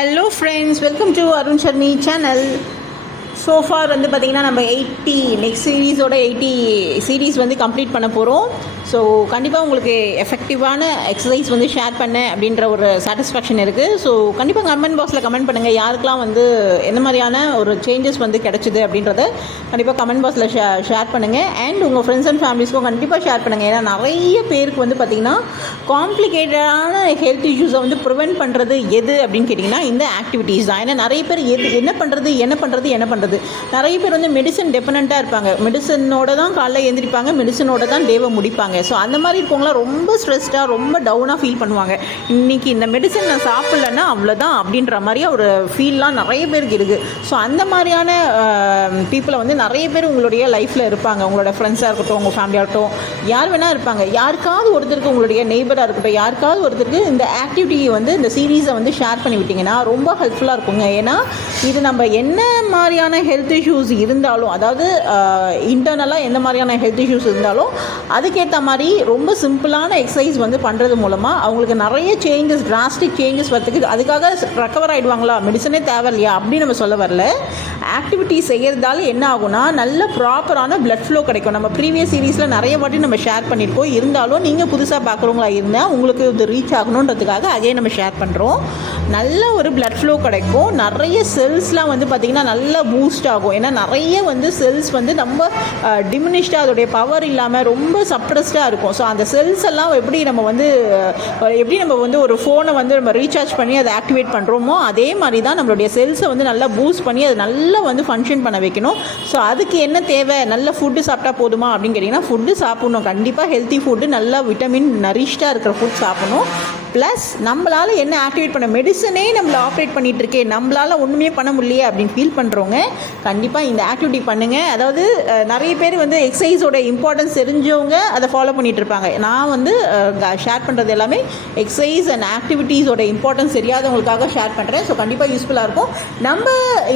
Hello friends, welcome to Arun Sharmi channel. So for வந்து பார்த்திங்கன்னா நம்ம 80 நெக்ஸ்ட் சீரீஸோட 80 சீரீஸ் வந்து கம்ப்ளீட் பண்ண போகிறோம். ஸோ கண்டிப்பாக உங்களுக்கு எஃபெக்டிவான எக்ஸசைஸ் வந்து ஷேர் பண்ணேன் அப்படின்ற ஒரு சாட்டிஸ்ஃபேக்ஷன் இருக்குது. ஸோ கண்டிப்பாக கமெண்ட் பாக்ஸில் கமெண்ட் பண்ணுங்கள், யாருக்கெல்லாம் வந்து எந்த மாதிரியான ஒரு சேஞ்சஸ் வந்து கிடச்சிது அப்படின்றத கண்டிப்பாக கமெண்ட் பாக்ஸில் ஷேர் பண்ணுங்கள். அண்ட் உங்கள் ஃப்ரெண்ட்ஸ் அண்ட் ஃபேமிலிஸ்க்கும் கண்டிப்பாக ஷேர் பண்ணுங்கள். ஏன்னா நிறைய பேருக்கு வந்து பார்த்திங்கன்னா காம்ப்ளிகேட்டடான ஹெல்த் இஷ்யூஸை வந்து ப்ரிவெண்ட் பண்ணுறது எது அப்படின்னு கேட்டிங்கன்னா இந்த ஆக்டிவிட்டீஸ் தான். ஏன்னா நிறைய பேர் என்ன பண்ணுறது நிறைய பேர் வந்து மெடிசன் டிபெண்ட்டாக இருப்பாங்க. மெடிசனோட தான் காலைல எழுந்திரிப்பாங்க, மெடிசனோட தான் டேவை முடிப்பாங்க. ஸோ அந்த மாதிரி இருக்கவங்களாம் ரொம்ப ஸ்ட்ரெஸ்டாக ரொம்ப டவுனாக ஃபீல் பண்ணுவாங்க. இன்றைக்கி இந்த மெடிசன் நான் சாப்பிட்லன்னா அவ்வளோதான் அப்படின்ற மாதிரி ஒரு ஃபீல்லாம் நிறைய பேருக்கு இருக்குது. ஸோ அந்த மாதிரியான பீப்புளை வந்து நிறைய பேர் உங்களுடைய லைஃப்பில் இருப்பாங்க. உங்களோட ஃப்ரெண்ட்ஸாக இருக்கட்டும், உங்கள் ஃபேமிலியாக இருக்கட்டும், யார் வேணால் இருப்பாங்க. யாருக்காவது ஒருத்தருக்கு, உங்களுடைய நெய்பராக இருக்கட்டும், யாருக்காவது ஒருத்தருக்கு இந்த ஆக்டிவிட்டி வந்து இந்த சீரீஸை வந்து ஷேர் பண்ணி விட்டிங்கன்னா ரொம்ப ஹெல்ப்ஃபுல்லாக இருக்குங்க. ஏன்னா இது நம்ம என்ன மாதிரியான ஹெல்த் இஷ்யூஸ் இருந்தாலும், அதாவது இன்டர்னலாக எந்த மாதிரியான ஹெல்த் இஷ்யூஸ் இருந்தாலும் அதுக்கேற்ற மாதிரி ரொம்ப சிம்பிளான எக்ஸசைஸ் வந்து பண்ணுறது மூலமாக அவங்களுக்கு நிறைய சேஞ்சஸ், டிராஸ்டிக் சேஞ்சஸ் வரதுக்கு. அதுக்காக ரெக்கவர் ஆகிடுவாங்களா, மெடிசனே தேவையில்லையா அப்படின்னு நம்ம சொல்ல வரல. ஆக்டிவிட்டி செய்கிறதால என்ன ஆகும்னா நல்ல ப்ராப்பரான பிளட் ஃப்ளோ கிடைக்கும். நம்ம ப்ரீவியஸ் சீரீஸில் நிறைய வாட்டி நம்ம ஷேர் பண்ணியிருக்கோம். இருந்தாலும் நீங்கள் புதுசாக பார்க்குறவங்களா இருந்தால் உங்களுக்கு இது ரீச் ஆகணுன்றதுக்காக அதே நம்ம ஷேர் பண்ணுறோம். நல்ல ஒரு பிளட் ஃப்ளோ கிடைக்கும். நிறைய செல்ஸ்லாம் வந்து பார்த்திங்கன்னா நல்லா பூஸ்ட் ஆகும். ஏன்னா நிறைய வந்து செல்ஸ் வந்து ரொம்ப டிமினிஷ்டாக, அதோடைய பவர் இல்லாமல் ரொம்ப சப்ரஸ்டாக இருக்கும். ஸோ அந்த செல்ஸ் எல்லாம் எப்படி நம்ம வந்து ஒரு ஃபோனை வந்து நம்ம ரீசார்ஜ் பண்ணி அதை ஆக்டிவேட் பண்ணுறோமோ அதே மாதிரி தான் நம்மளுடைய செல்ஸை வந்து நல்லா பூஸ்ட் பண்ணி அதை நல்லா வந்து ஃபங்க்ஷன் பண்ண வைக்கணும். ஸோ அதுக்கு என்ன தேவை, நல்ல ஃபுட்டு சாப்பிட்டா போதுமா அப்படின்னு கேட்டிங்கன்னா ஃபுட்டு சாப்பிட்ணும். கண்டிப்பாக ஹெல்த்தி ஃபுட்டு, நல்லா விட்டமின் நரிஷ்டாக இருக்கிற ஃபுட் சாப்பிடணும். ப்ளஸ் நம்மளால் என்ன ஆக்டிவேட் பண்ண, மெடிசனே நம்மளை ஆப்ரேட் பண்ணிகிட்டு இருக்கேன், நம்மளால் ஒன்றுமே பண்ண முடியலையே அப்படின்னு ஃபீல் பண்ணுறவங்க கண்டிப்பாக இந்த ஆக்டிவிட்டி பண்ணுங்கள். அதாவது நிறைய பேர் வந்து எக்ஸசைஸோட இம்பார்ட்டன்ஸ் தெரிஞ்சவங்க அதை ஃபாலோ பண்ணிகிட்டு இருப்பாங்க. நான் வந்து ஷேர் பண்ணுறது எல்லாமே எக்ஸசைஸ் அண்ட் ஆக்டிவிட்டீஸோட இம்பார்ட்டன்ஸ் தெரியாதவங்களுக்காக ஷேர் பண்ணுறேன். ஸோ கண்டிப்பாக யூஸ்ஃபுல்லாக இருக்கும். நம்ம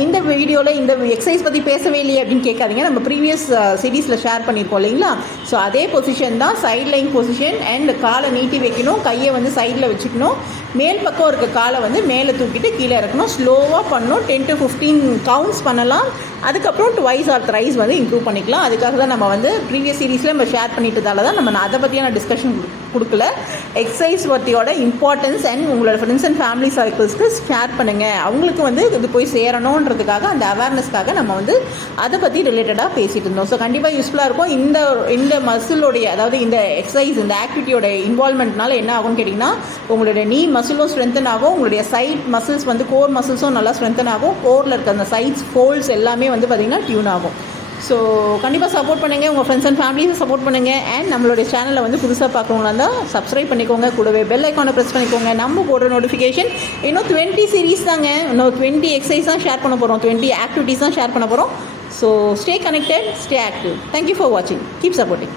இந்த வீடியோவில் இந்த எக்ஸசைஸ் பற்றி பேசவே இல்லையே அப்படின்னு கேட்காதீங்க. நம்ம ப்ரீவியஸ் சீரீஸில் ஷேர் பண்ணியிருக்கோம் இல்லைங்களா. ஸோ அதே பொசிஷன் தான், சைட் லைன் பொசிஷன். அண்ட் காலை நீட்டி வைக்கணும், கையை வந்து சைடில் வச்சுக்கணும், மேல் பக்கம் இருக்க காலை வந்து மேலே தூக்கிட்டு கீழே இறக்கணும். ஸ்லோவாக பண்ணணும். 10 to 15 கவுண்ட்ஸ் பண்ணலாம். அதுக்கப்புறம் ட்வைஸ் ஆர் த்ரைஸ் வந்து இம்ப்ரூவ் பண்ணிக்கலாம். அதுக்காக தான் நம்ம வந்து ப்ரீவியஸ் சீரீஸில் நம்ம ஷேர் பண்ணிட்டதால தான் நம்ம அதை பற்றியான டிஸ்கஷன் கொடுக்கல. எக்ஸசைஸ் பற்றியோட இம்பார்ட்டன்ஸ் அண்ட் உங்களோட ஃப்ரெண்ட்ஸ் அண்ட் ஃபேமிலி சர்க்கிள்ஸ்க்கு ஷேர் பண்ணுங்கள். அவங்களுக்கு வந்து இது போய் சேரணுன்றதுக்காக, அந்த அவேர்னஸ்க்காக நம்ம வந்து அதை பற்றி ரிலேட்டடாக பேசிகிட்டு இருந்தோம். ஸோ கண்டிப்பாக யூஸ்ஃபுல்லாக இருக்கும். இந்த மசிலோடைய, அதாவது இந்த எக்ஸசைஸ், இந்த ஆக்டிவிட்டியோட இன்வால்மெண்ட்னால என்ன ஆகும்னு கேட்டிங்கன்னா உங்களுடைய நீ மசிலும் ஸ்ட்ரென்தன் ஆகும். உங்களுடைய சைட் மசில்ஸ் வந்து கோர் மசில்ஸும் நல்லா ஸ்ட்ரென்தன் ஆகும். கோரில் இருக்க அந்த சைட்ஸ் ஃபோல்ட்ஸ் எல்லாமே வந்து பார்த்திங்கன்னா டியூன் ஆகும். ஸோ கண்டிப்பாக சப்போர்ட் பண்ணுங்கள், உங்கள் ஃப்ரெண்ட்ஸ் அண்ட் ஃபேமிலிஸை சப்போர்ட் பண்ணுங்கள். அண்ட் நம்மளுடைய சேனலில் வந்து புதுசாக பார்க்குறவங்களா இருந்தால் சப்ஸ்கிரைப் பண்ணிக்கோங்க, கூடவே பெல் ஐக்கானை ப்ரெஸ் பண்ணிக்கோங்க. நம்ம போடுற நோட்டிஃபிகேஷன் இன்னும் 20 சீரீஸ் தாங்க, இன்னும் 20 எக்ஸசைஸ் தான் ஷேர் பண்ண போகிறோம், 20 ஆக்டிவிட்டீஸ் தான் ஷேர் பண்ண போகிறோம். So stay connected, stay active. Thank you for வாட்சிங். Keep supporting.